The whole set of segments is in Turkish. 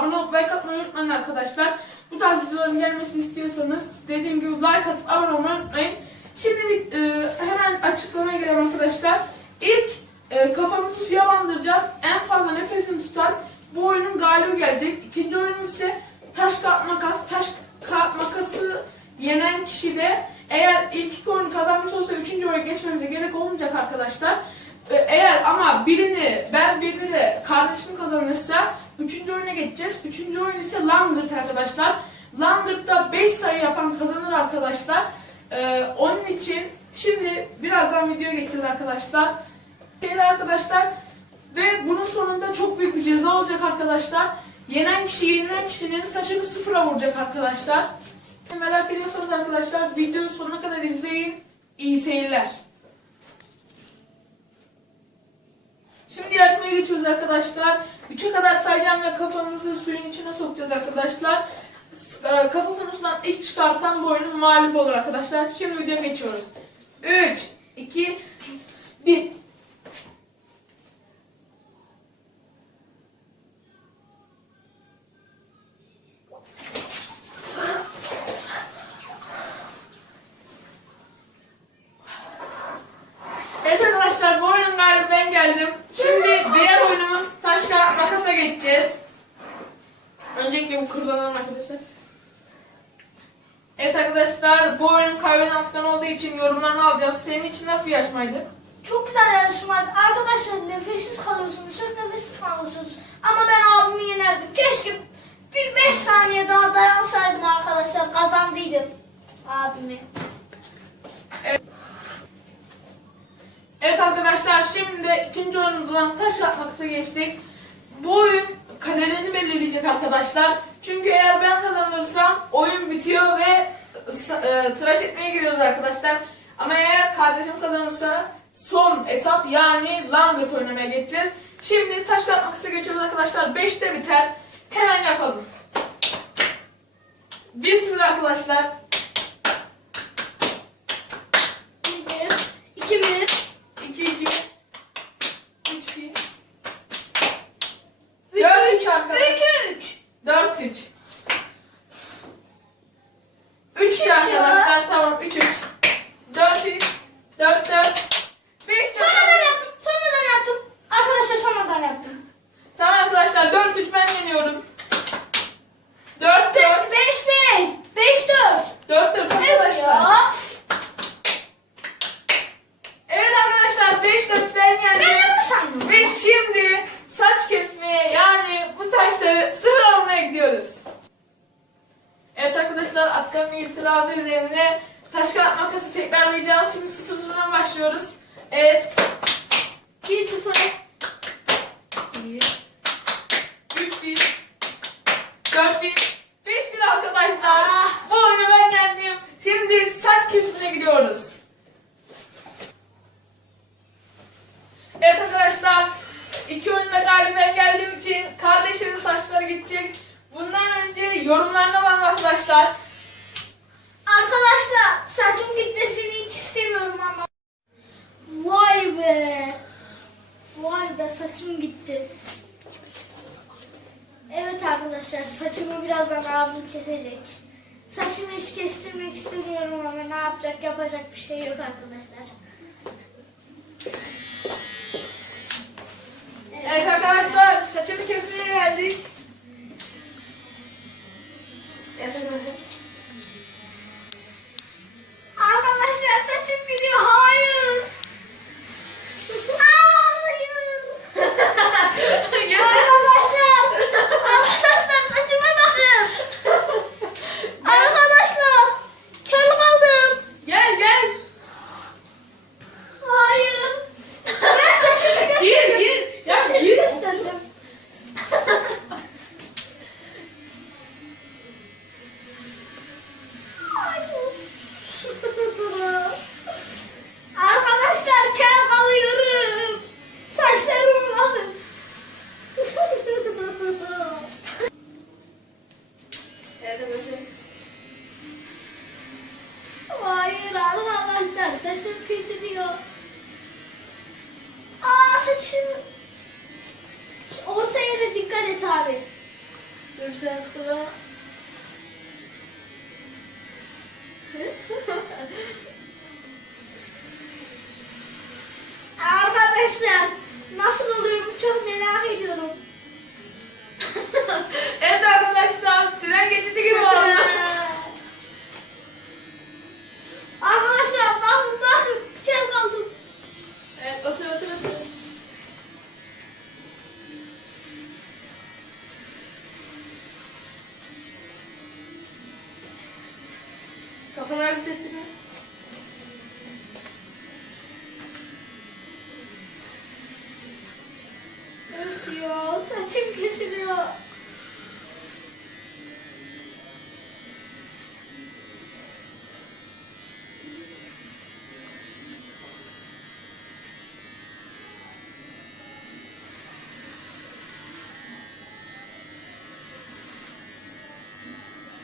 abone olup like atmayı unutmayın arkadaşlar. Bu tarz videoların gelmesini istiyorsanız dediğim gibi like atıp abone olmayı unutmayın. Şimdi bir, e, hemen açıklamaya gelelim arkadaşlar. İlk e, kafamızı suya bandıracağız. En fazla nefesini tutan bu oyunun galibi gelecek. İkinci oyunumuz ise taş kağıt makas. Taş kağıt makası yenen kişi de eğer ilk iki oyunu kazanmış olsa üçüncü oyuna geçmemize gerek olmayacak arkadaşlar. E, Eğer ama birini ben birini de kardeşim kazanırsa üçüncü oyuna geçeceğiz. Üçüncü oyun ise Langırt arkadaşlar. Langırt'ta 5 sayı yapan kazanır arkadaşlar. Ee, onun için şimdi birazdan videoya geçeceğiz arkadaşlar. Şeyler arkadaşlar ve bunun sonunda çok büyük bir ceza olacak arkadaşlar. Yenen kişi yenilen kişinin saçını sıfıra vuracak arkadaşlar. Merak ediyorsanız arkadaşlar videoyu sonuna kadar izleyin. İyi seyirler. Şimdi yarışmaya geçiyoruz arkadaşlar. 3'e kadar sayacağım ve kafamızı suyun içine sokacağız arkadaşlar. S- e, Kafasının üstünden ilk çıkartan bu oyunun mağlubu olur arkadaşlar. Şimdi videoya geçiyoruz. 3, 2, 1. Evet arkadaşlar bu oyunun galibi ben geldim. Şimdi diğer oyunumuz taş kağıt makasa geçeceğiz. Öncelikle bu kurulanalım arkadaşlar. Evet arkadaşlar bu oyunun kaybeden Afgan olduğu için yorumlarını alacağız. Senin için nasıl bir yarışmaydı? Çok güzel yarışmaydı. Arkadaşlar nefessiz kalıyorsunuz. Çok nefessiz kalıyorsunuz. Ama ben abimi yenerdim. Keşke bir 5 saniye daha dayansaydım arkadaşlar. Kazandıydım abimi. Evet arkadaşlar şimdi de ikinci oyunumuz olan taş kağıt makasa geçtik. Bu oyun kaderini belirleyecek arkadaşlar. Çünkü eğer ben kazanırsam oyun bitiyor ve e, tıraş etmeye gidiyoruz arkadaşlar. Ama eğer kardeşim kazanırsa son etap yani Langırt oynamaya geçeceğiz. Şimdi taş kağıt makasa geçiyoruz arkadaşlar. 5'te biter. Hemen yapalım. 1-0 arkadaşlar. 1 2 1 2-2. 3-2. 3 Dört 3 üç arkadaşlar. 3 3 4 3. 3 Üç arkadaşlar tamam 3 3. 4 3. 4 4. 5 Sonradan yaptım. Sonradan yaptım. Arkadaşlar sonradan yaptım. Tamam arkadaşlar 4 3 ben yeniyorum. 4 4. 5 5 5 4 4 4 arkadaşlar. Ya. Evet arkadaşlar 5 4 ben Ben yendim. mi sandım? Ve şimdi saç kesmeye yani bu saçları sıfır almaya gidiyoruz. Evet arkadaşlar Atkan'ın itirazı üzerine taş kağıt makası tekrarlayacağız. Şimdi sıfır sıfırdan başlıyoruz. Evet. 1 0 1 3 1 4 1 5 1 arkadaşlar. Bu oyunu ben yendim. Şimdi saç kesimine gidiyoruz. Evet arkadaşlar iki oyunda galibi ben geldiğim için kardeşimin saçları gidecek. Bundan önce yorumlarını alalım arkadaşlar. Arkadaşlar saçım gitmesini hiç istemiyorum ama. Vay be. Vay be saçım gitti. Evet arkadaşlar saçımı birazdan abim kesecek. Saçımı hiç kestirmek istemiyorum ama ne yapacak yapacak bir şey yok arkadaşlar. Evet arkadaşlar saçını kesmeye geldik. Evet. Arkadaşlar saçım gidiyor. Hayır. Hayır. Arkadaşlar. Arkadaşlar saçıma bakın. Arkadaşlar. Kel kaldım. Gel gel. Hayır. Ben saçımı Gir gösterdim. gir. Ya Saçımı gir. gösterdim. Hayır. Arkadaşlar kel kalıyorum. Saçlarım bakın. Evet arkadaşlar. Hayır arkadaşlar saçım kesiliyor. Şu Orta yere dikkat et abi. Gürsel Kula. Arkadaşlar nasıl oluyorum çok merak ediyorum. Evet saçım kesiliyor.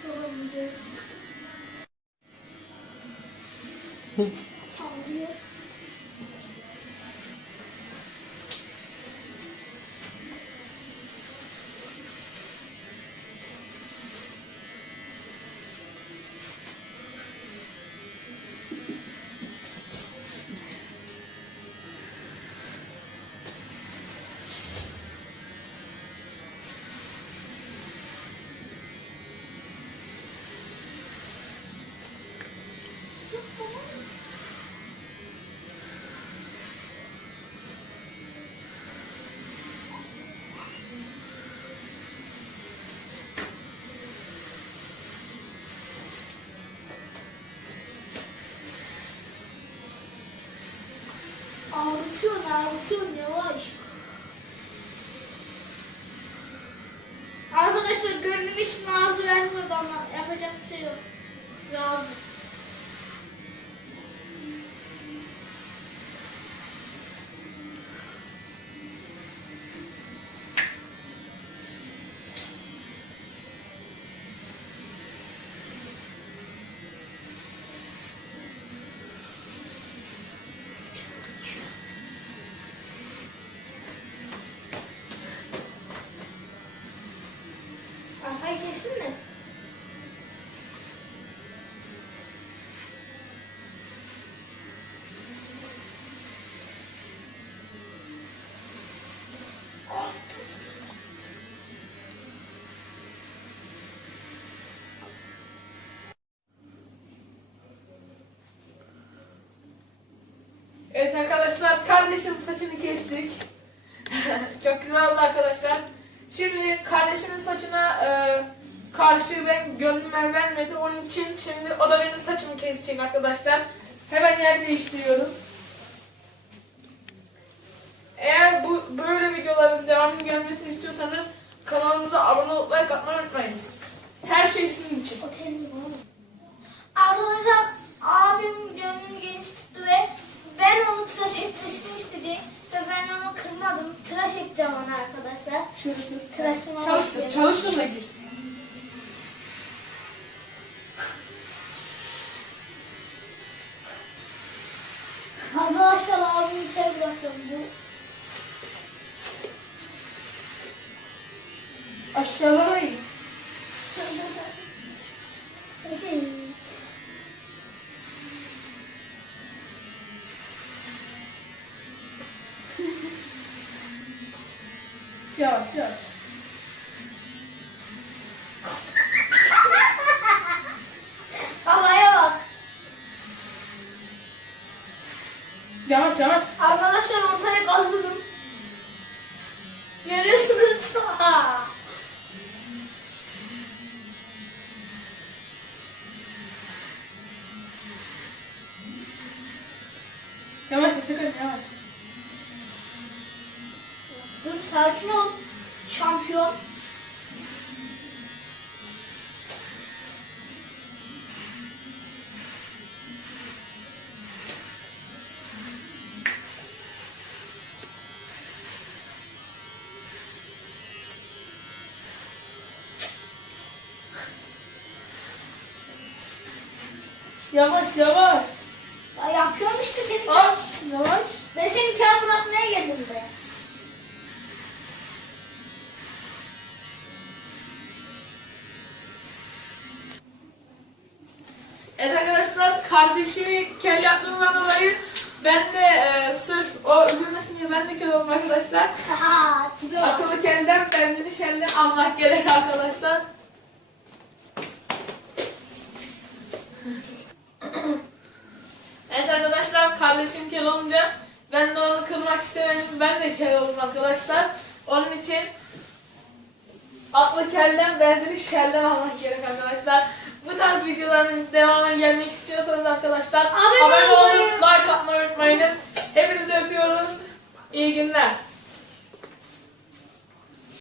Ağlıyor. Ağrıtıyorsun, ağrıtıyorsun yavaş. Arkadaşlar gönlüm için razı vermiyordu ama yapacak bir şey yok. Razı. Evet arkadaşlar kardeşim saçını kestik. Çok güzel oldu arkadaşlar. Şimdi kardeşimin saçına e, karşı ben gönlüm el vermedi. Onun için şimdi o da benim saçımı kesecek arkadaşlar. Hemen yer değiştiriyoruz. Eğer bu böyle videoların devamlı gelmesini istiyorsanız kanalımıza abone olup like atmayı unutmayınız. Her şey sizin için. Arkadaşlar abim gönlünü geniş tuttu ve ben onu tıraş etmesini istedi ve ben onu kırmadım. Tıraş edeceğim onu Tıraşıma Çalıştır, çalıştır da gir. Arkadaşlar abimi tel bırakıyorum bu. Aşağılara in. Peki. Yavaş yavaş. Havaya bak. Yavaş yavaş. Arkadaşlar ortaya kazıdım. Görüyorsunuz. Yavaş Atakan yavaş. Dur sakin ol. Şampiyon. Yavaş yavaş. Ya yapıyorum işte senin Al. Yavaş. Ben senin kağıdını atmaya geldim be. Evet arkadaşlar kardeşimi kel yaptığımdan dolayı ben de e, sırf o üzülmesin diye ben de kel oldum arkadaşlar. Aha. Akıllı kellem, kendini şellem, Allah gerek arkadaşlar. Kardeşim kel olunca ben de onu kırmak istemedim. Ben de kel oldum arkadaşlar. Onun için aklı kelden benzini şelden almak gerek arkadaşlar. Bu tarz videoların devamını gelmek istiyorsanız arkadaşlar Abone olup like atmayı unutmayınız. Hepinizi öpüyoruz. İyi günler.